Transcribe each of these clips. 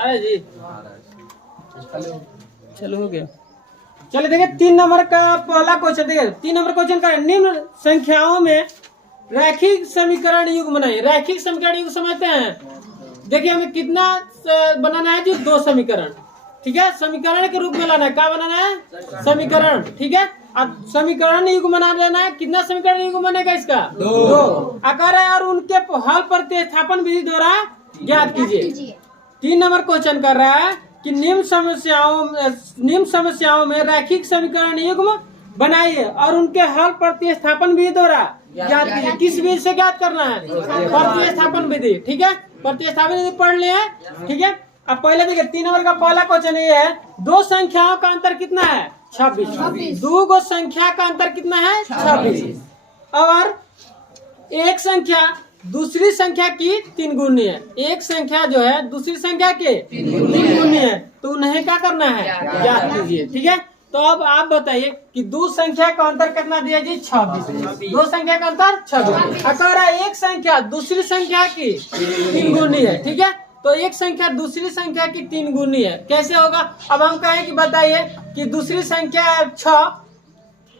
अरे जी चलो हो गया। चलो देखिए 3 नंबर का पहला क्वेश्चन। देखिए 3 नंबर क्वेश्चन का निम्न संख्याओं में रैखिक समीकरण युग्म बनाइए। रैखिक समीकरण युग्म समझते हैं। देखिए हमें कितना बनाना है जी? 2 समीकरण। ठीक है, समीकरण के रूप में लाना है। क्या बनाना है? समीकरण। ठीक है, अब समीकरण युग्म बना लेना है। कितना समीकरण युग्म बनेगा इसका? 2 आकार है और उनके हल प्रतिस्थापन विधि द्वारा ज्ञात कीजिए। 3 नंबर क्वेश्चन कर रहा है कि निम्न समस्याओं में रैखिक समीकरण युग्म बनाइए और उनके हल प्रतिस्थापन विधि द्वारा ज्ञात कीजिए। किस विधि से ज्ञात करना है? प्रतिस्थापन विधि। ठीक है, प्रतिस्थापन विधि पढ़ लिया है। ठीक है, अब पहले देखिए 3 नंबर का पहला क्वेश्चन ये है, 2 संख्याओं का अंतर कितना है? 26। 2 गो संख्या का अंतर कितना है? 26। और एक संख्या दूसरी संख्या की 3 गुनी है। एक संख्या जो है दूसरी संख्या के 3 गुनी है, तो उन्हें क्या करना है? ज्ञात कीजिए। ठीक है, तो अब आप बताइए कि 2 संख्या का अंतर कितना दिया जी? 26। 2 संख्या का अंतर 26। अगर एक संख्या दूसरी संख्या की 3 गुनी है, ठीक है, तो एक संख्या दूसरी संख्या की 3 गुनी है। कैसे होगा? अब हम कहें कि बताइए कि दूसरी संख्या 6,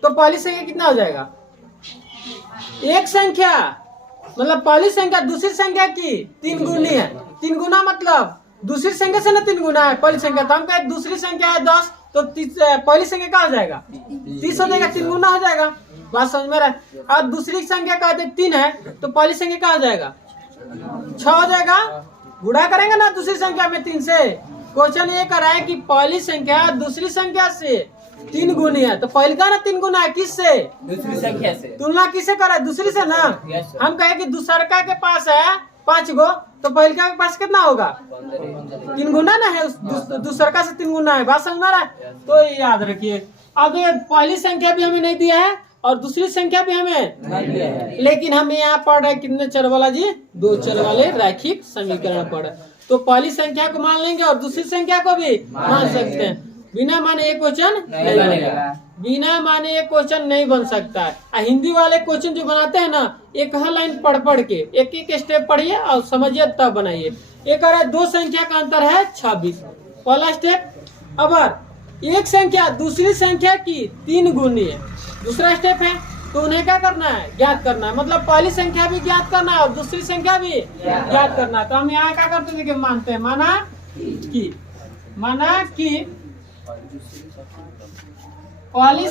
तो पहली संख्या कितना हो जाएगा? एक संख्या मतलब पहली संख्या दूसरी संख्या की 3 गुनी है। 3 गुना मतलब दूसरी संख्या से ना 3 गुना है पहली संख्या। तो हम कहे दूसरी संख्या है 10, तो पहली संख्या क्या हो जाएगा? 30 हो जाएगा। 3 गुना हो जाएगा। बात समझ में रहा है? और दूसरी संख्या कहते 3 है, तो पहली संख्या क्या हो जाएगा? 6 हो जाएगा। गुणा करेंगे ना दूसरी संख्या में 3 से। क्वेश्चन ये कर रहा है कि पहली संख्या दूसरी संख्या से 3 गुनी है, तो पहले का ना 3 गुना है किससे? दूसरी संख्या से। तुलना किससे कर रहा है? दूसरी से ना। हम कहे कि दूसरका के पास है 5 गो, तो पहले के पास कितना होगा? 3 गुना ना है। दूसरका से 3 गुना है। बात समझ में रहा है? तो याद रखिए। अब ये पहली संख्या भी हमें नहीं दिया है और दूसरी संख्या भी हमें नहीं दिया है, लेकिन हमें यहाँ पढ़ रहे कितने चर वाला जी? 2 चर वाले रैखिक समीकरण पढ़ रहे। तो पहली संख्या को मान लेंगे और दूसरी संख्या को भी मान सकते हैं। बिना माने एक क्वेश्चन नहीं बनेगा। बिना माने एक क्वेश्चन नहीं बन सकता है। हिंदी वाले क्वेश्चन जो बनाते हैं ना, एक लाइन पढ़ के एक एक स्टेप पढ़िए और समझिए तब बनाइए। एक है 2 संख्या का अंतर है 26, पहला स्टेप। अब एक संख्या दूसरी संख्या की 3 गुनी है, दूसरा स्टेप है। तो उन्हें क्या करना है? ज्ञात करना है। मतलब पहली संख्या भी ज्ञात करना है और दूसरी संख्या भी ज्ञात करना है। तो हम यहाँ क्या करते हैं? मानते हैं माना कि पहली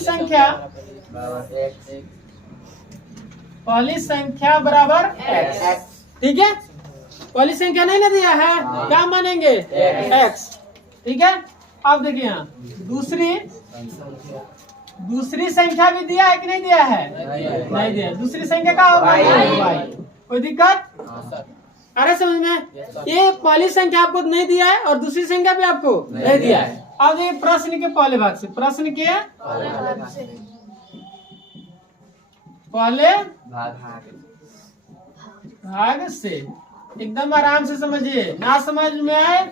संख्या बराबर x। ठीक है, पहली संख्या नहीं ना दिया है, क्या मानेंगे? x। ठीक है, अब देखिए यहाँ दूसरी संख्या भी दिया है कि नहीं दिया है? नहीं दिया। दूसरी संख्या का होगा y। कोई दिक्कत? अरे समझ में? ये पहली संख्या आपको नहीं दिया है और दूसरी संख्या भी आपको नहीं दिया है। अब ये प्रश्न के पहले भाग से, प्रश्न के पहले भाग से एकदम आराम से समझिए। ना समझ में आए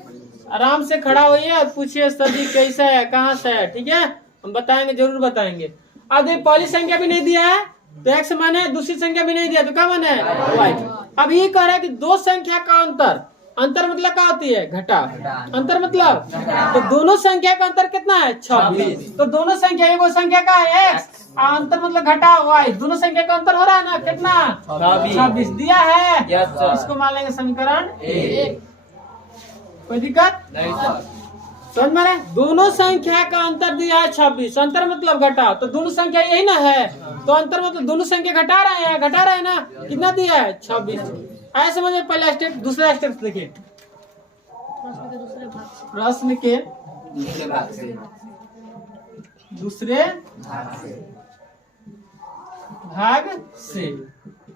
आराम से खड़ा होइए और पूछिए सदी कैसा है, कहाँ से है। ठीक है, हम बताएंगे, जरूर बताएंगे। अब ये पहली संख्या भी नहीं दिया है तो x माने, दूसरी संख्या भी नहीं दिया तो क्या माने? y। अब ये कह रहा है कि 2 संख्या का अंतर मतलब क्या होती है? घटा। अंतर मतलब तो दोनों संख्या का अंतर कितना है? 26। तो दोनों संख्या, एगो संख्या का है x, अंतर मतलब घटा y। दोनों संख्या का अंतर हो रहा है ना, कितना? 26 दिया है। इसको मान लेंगे समीकरण 1। कोई दिक्कत नहीं? समझ में रहे? दोनों संख्या का अंतर दिया है 26, अंतर मतलब घटा। तो दोनों संख्या यही ना है, तो अंतर मतलब दोनों संख्या घटा रहे हैं ना। कितना दिया है? 26। आया समझ में? पहला स्टेप। दूसरा स्टेप देखिए, प्रश्न के दूसरे भाग से।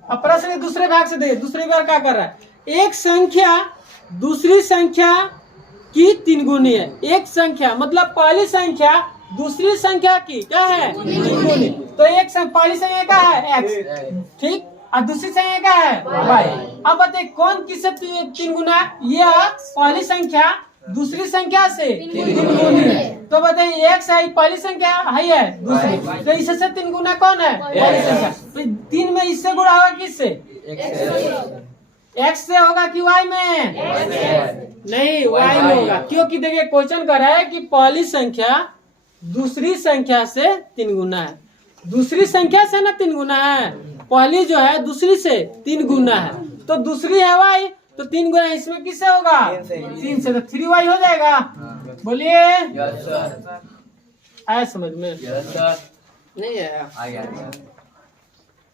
अब प्रश्न के दूसरे भाग से देखिए, दूसरी बार क्या कर रहा है? एक संख्या दूसरी संख्या की 3 गुनी है। एक संख्या मतलब पहली संख्या दूसरी संख्या की क्या है? 3 गुनी। तो पहली संख्या क्या है? x। ठीक, और दूसरी संख्या क्या है? y। अब बताइए कौन किससे 3 गुना? ये पहली संख्या दूसरी संख्या से 3 गुनी है। तो बताइए x है पहली संख्या है दूसरी, तो इससे 3 गुना कौन है? पहली संख्या। तो 3 में इससे गुणा होगा किससे? एक्स से होगा कि वाई में? नहीं, वाई में होगा, क्योंकि देखिए क्वेश्चन कर रहा है कि पहली संख्या दूसरी संख्या से 3 गुना है। दूसरी संख्या से ना 3 गुना है, पहली जो है दूसरी से 3 गुना है, तो दूसरी है वाई, तो 3 गुना इसमें किससे होगा? 3 से, तो 3y हो जाएगा। बोलिए आया समझ में? नहीं आया?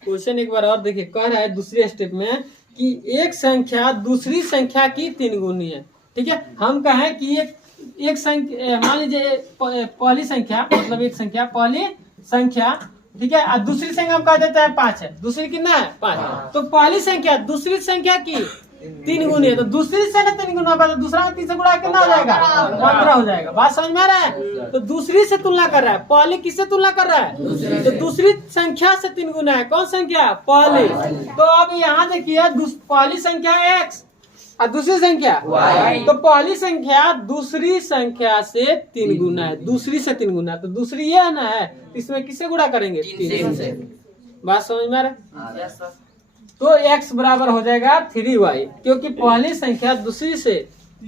क्वेश्चन एक बार और देखिए, कह रहा है दूसरे स्टेप में कि एक संख्या दूसरी संख्या की 3 गुनी है। ठीक है, हम कहें कि एक संख्या, मान लीजिए पहली संख्या, मतलब एक संख्या पहली संख्या, ठीक है, और दूसरी संख्या हम कह देते हैं 5 है, दूसरी कितना है? 5। तो पहली संख्या दूसरी संख्या की 3 गुनी है, तो दूसरी से ना 3 गुना होगा, तो दूसरा में 3 से गुणा कितना हो जाएगा? 15 हो जाएगा। बात समझ में आ रहा है? तो दूसरी से तुलना कर रहा है, पहले किससे तुलना कर रहा है? तो दूसरी संख्या से 3 गुना है, कौन संख्या? पहली। तो अब यहाँ देखिए, पहली संख्या x और दूसरी संख्या y, तो पहली संख्या दूसरी संख्या से 3 गुना है, दूसरी से 3 गुना, तो दूसरी ये है ना है, इसमें किससे गुणा करेंगे? 3 से। बात समझ में आ रहा है? तो x बराबर हो जाएगा 3y, क्योंकि पहली संख्या दूसरी से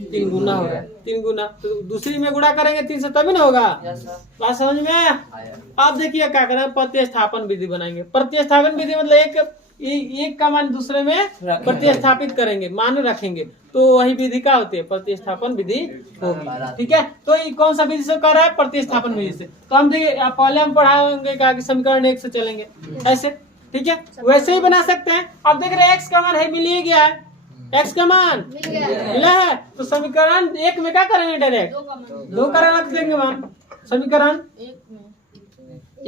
3 गुना हो रहा है, 3 गुना, तो दूसरी में गुणा करेंगे 3 से तभी ना होगा। बात समझ में? अब देखिए क्या करना है, प्रतिस्थापन विधि बनाएंगे। प्रतिस्थापन विधि मतलब एक का मान दूसरे में प्रतिस्थापित करेंगे, मान रखेंगे, तो वही विधि क्या होती है? प्रतिस्थापन विधि होगी। ठीक है, तो ये कौन सा विधि से कर रहा है? प्रतिस्थापन विधि से। तो हम देखिए, पहले हम पढ़ाएंगे क्या कि समीकरण 1 से चलेंगे ऐसे, ठीक है, वैसे ही बना सकते हैं। अब देख रहे हैं x का मान है, मिल ही गया है, x का मान मिला है, तो समीकरण 1 में क्या करेंगे? डायरेक्ट 2 का रख देंगे मान। समीकरण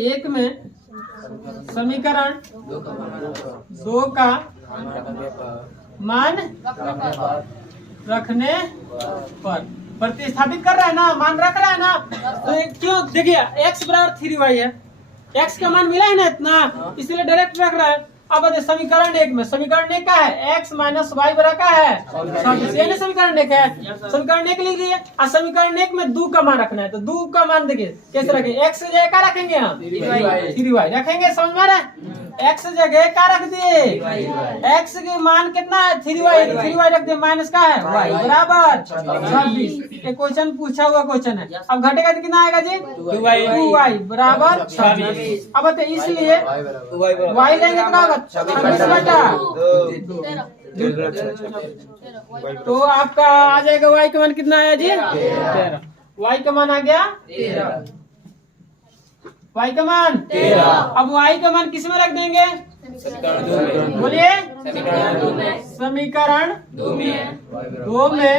1 में समीकरण 2 का मान रखने पर प्रतिस्थापित कर रहा है ना, मान रख रहा है ना, तो क्यों? देखिए x बराबर 3y है, x का मान मिला है ना इतना, इसलिए डायरेक्ट रख रहा है। अब समीकरण 1 में, समीकरण 1 का है x माइनस वाई बराबर का है 26, समीकरण 1 है, समीकरण 1 लिख लिए। और समीकरण 1 में 2 का मान रखना है, तो 2 का मान देखिए कैसे रखेंगे? x जगह क्या रखेंगे? हम 3y रखेंगे। समझ में आ रहा है? x जगह क्या रख दिए? x के मान कितना है? 3y रख दिए, माइनस का है y बराबर 26। ये क्वेश्चन पूछा हुआ क्वेश्चन है। अब घटेगा तो कितना आएगा जी? 2y बराबर 26। अब इसलिए y लेंगे तो क्या होगा? 26 बटा 2। तो आपका आ जाएगा y का मान कितना आया जी? 13। y का मान आ गया 13, y का मान 13। अब y का मान किस में रख देंगे? बोलिए, समीकरण 2 में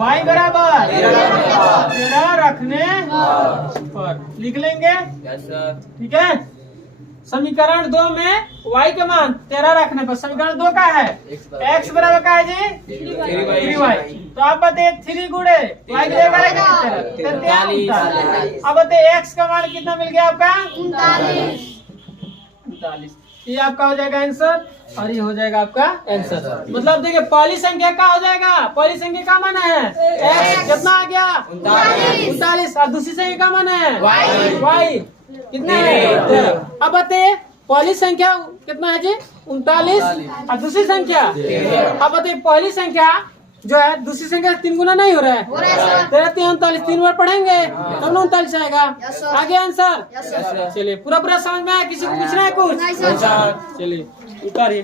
y बराबर 13 रखने पर लिख लेंगे। ठीक है, समीकरण 2 में y का मान 13 रखने पर, समीकरण 2 का है x बराबर का है जी 3y। तो आप बताइए 3 गुणे y की जगह रखेंगे 39। अब बताइए x का मान कितना मिल गया आपका? 39। ये आपका हो जाएगा आंसर, और ये हो जाएगा आपका आंसर। मतलब देखिए पहली संख्या क्या हो जाएगा? पहली संख्या का मान है x, कितना आ गया? 39। और दूसरी संख्या का मान है y कितना है? अब बताइए पहली संख्या कितना है जी? 39, और दूसरी संख्या? अब बताइए पहली संख्या जो है दूसरी संख्या 3 गुना नहीं हो रहा है? 39, 3 बार पढ़ेंगे तब ना 39 आएगा। आगे आंसर। चलिए पूरा समझ में आया? किसी को पूछना है कुछ? चलिए उतारिए।